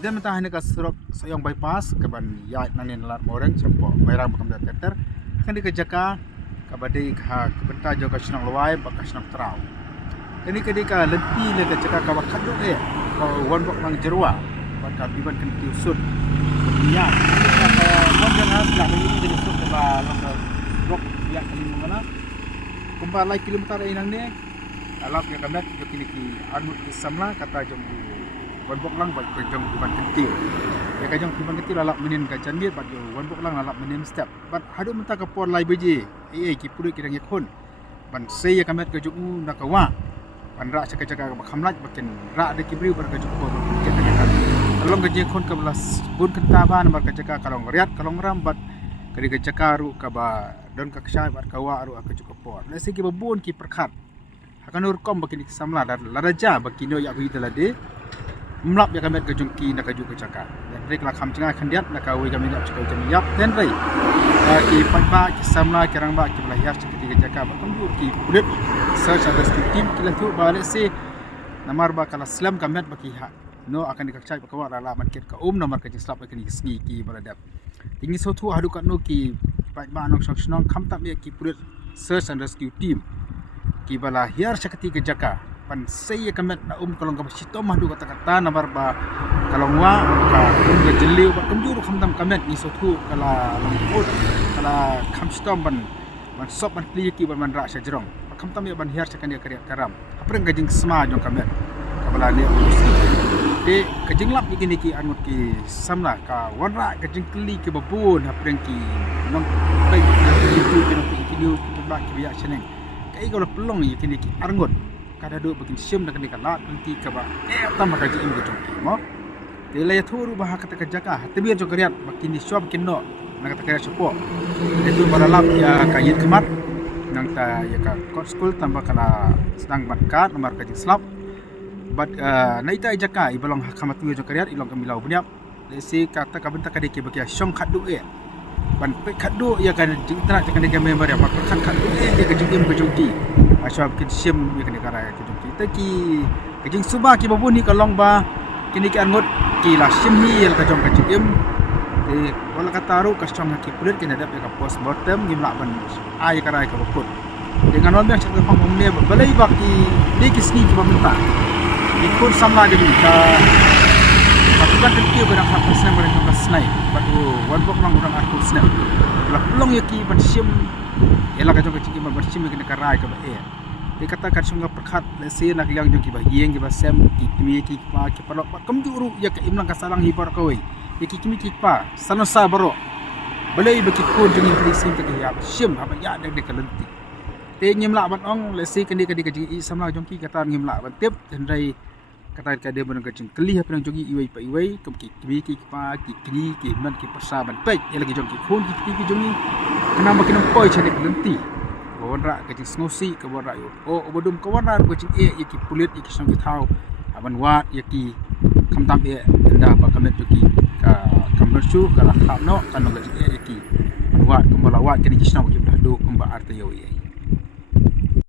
Dia mentah ini kasurok sayang bypass kaban ya nanin lat moreng sempo bayrang bakam teter kan di kejaka kabadi ha kebenta jo kasnang luai bakasnang terau ini kedika lenti le kejaka kabak kadu wan bok nang jerwa bakal biban kan tiusut ya modern has la ini jadi sok ba long bok ya kali mana kumpa lai kilometer inang ne alap ya kamet jo kini ki anu samla kata jom wan bok lang bak kejong biban kentil ya kejong biban kentil lalap menin ka jandir bak jo wan bok lang lalap menin step bat hadu menta ka por lai beji ki puri kidang yakun ban sei ya kamet kejong nakawa ban ra caka-caka khamlaj bakin ra de kibri bar kejong por kita kalong kejeng kon ka belas bun kentaban bar kejaka kalong riat kalong rambat kadi kejaka ru ka ba don ka ksai bar kawa ru ka kejong por le segi babun ki perkhat hakanur kom bakin samla dar laraja bakino ya bi telade mlap ya kamet kejong ki nak kaju kejaka dan rek la kham chinga khandiat nak kawi kami nak cakap jam yap dan rei ki patba ki samla kirang ba ki belayar cakap kejaka bakum dur ki bulet search ada tim kila tu balik si namar ba kala slam kamet baki ha no akan dikakcai bakawa rala market ka namar kejeng slap kini sni ki baladap tingi sotu hadu kat no ki patba anok sonong kham tak ya ki bulet search and rescue team ki bala hiar cakati kejaka pan sei kamet na kalong ka sito mahdu kata-kata namar ba kalongwa ka ke jeli ba kamjur khamdam kamet ni sotu kala longput kala khamstom ban sop ban kli ki ban ra sajrong khamtam ya ban hiar cakani karya karam apreng kajing sma jong kamet kabala ni de kajing lap ni ki anut ki samla ka wanra kajing kli ki babun apreng ki nong bai ki ba ki biya cheneng kai gola pelong ni kini ki arngot kada do bakin sim nak ni kala nanti ka ba tam ka jing ke jongki mo de la thuru ba kata ka jaka tebir jo kariat bakin ni swab kinno nak kata kaya sopo itu baralap ya kayit kemat nang ta ya ka court school tambah kala sedang batkat nomor ka jing slap but naita jaka ibalong hakamatu jo kariat ilong kamilau bunyap lesi kata ka benta ka deke bakia syong khadu ban pe khadu ya kan jing trak kan deke member ya pak khadu ya ka jing ke jongki asab kit sim ya kan kara ya jongki ta ki jing suba ki babun ni kalong ba kini ki angot ki la sim ni ya ka jong ka jing wala kataru kastong ki pulit kena dapat ka post mortem gimla ban ai karai ka bukut dengan orang yang cakap pangomne balai baki di kisni ki pamenta ikut sama jadi ka patukan tentiu kadang hak senang kadang hak snai batu wan bok nang urang aku snai la pelong yaki ban sim ela ka jong ka ciki ban sim kena karai ka ba dikatakan sunga perkhat lesi nak yang jong ki ba yeng ki ba sem ki timi ki pa ki palok kamjuru ya ka imlang ka salang hibar kawai yaki kimi kikpa sanosa baro balai baki kun jengin krisim ke ya sim apa ya de kalenti te nyimla ban ong lesi kendi kadi samla jongki kata nyimla ban tip hendrai kata ka de ban kacing keli apa nang jongi iwai pa iwai kem ki kimi kikpa ki kini ki man ki persa ban pek ya lagi jongki kun ki jongi kena makin poi chane kalenti wonra kacing snosi ke wonra yo obodum ke wonra kacing yaki pulit yaki song ki thau aban wat yaki kamtam enda ba kamet ki kambersu kala khano kan ngajik ki buat kembalawat kini kisna bagi beradu kemba arte yawi